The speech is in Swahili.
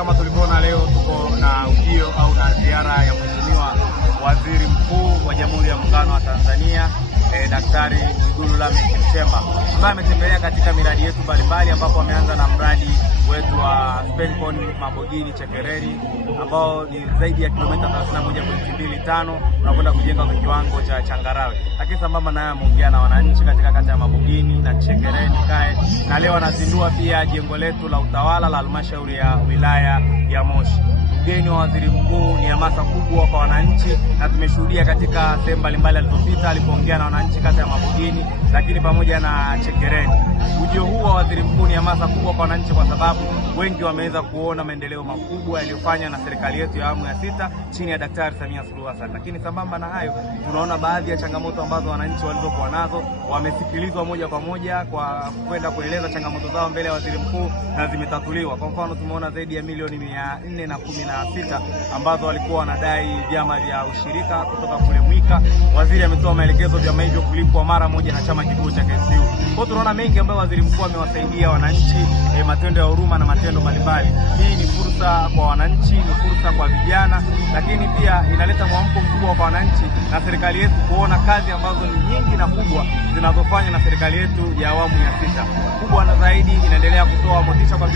kama tulivyoona leo tuko na ujio au na ziara ya Mheshimiwa Waziri Mkuu wa Jamhuri ya Muungano wa Tanzania Daktari Mwigulu Lameck Nchemba, ambaye ametembelea katika miradi yetu mbalimbali, ambapo ameanza na mradi wetu wa Spencon Mabogini Chekereni ambao ni zaidi ya kilomita 31.25 unakwenda kujenga kwa kiwango cha changarawe. Lakini sambamba naye ameongea na wananchi katika kata ya Mabogini na Chekereni kae, na leo anazindua pia jengo letu la utawala la halmashauri ya wilaya ya Moshi. Ugeni wa waziri mkuu ni hamasa kubwa kwa wananchi, na tumeshuhudia katika sehemu mbalimbali alipopita alipoongea na wananchi kata ya Mabogini lakini pamoja na Chekereni. Ujio huu wa waziri mkuu ni hamasa kubwa kwa wananchi, kwa sababu wengi wameweza kuona maendeleo makubwa yaliyofanywa na serikali yetu ya awamu ya 6 chini ya Daktari Samia Suluhu Hassan. Lakini sambamba na hayo, tunaona baadhi ya changamoto ambazo wananchi walizokuwa nazo wamesikilizwa moja kwa moja kwa kwenda kueleza changamoto zao mbele ya waziri mkuu na zimetatuliwa. Kwa mfano, tumeona zaidi ya milioni 416 ambazo walikuwa wanadai vyama vya ushirika kutoka kule Mwika. Waziri ametoa maelekezo vyama hivyo kulipwa mara moja na chama kikuu cha KCU. Kwa tunaona mengi ambayo waziri mkuu amewasaidia wananchi, matendo ya huruma na matendo mbalimbali. Hii ni fursa kwa wananchi, ni fursa kwa vijana, lakini pia inaleta mwamko mkubwa kwa wananchi na serikali yetu kuona kazi ambazo ni nyingi na kubwa zinazofanywa na serikali yetu ya awamu ya 6. Kubwa na zaidi, inaendelea kutoa motisha kwa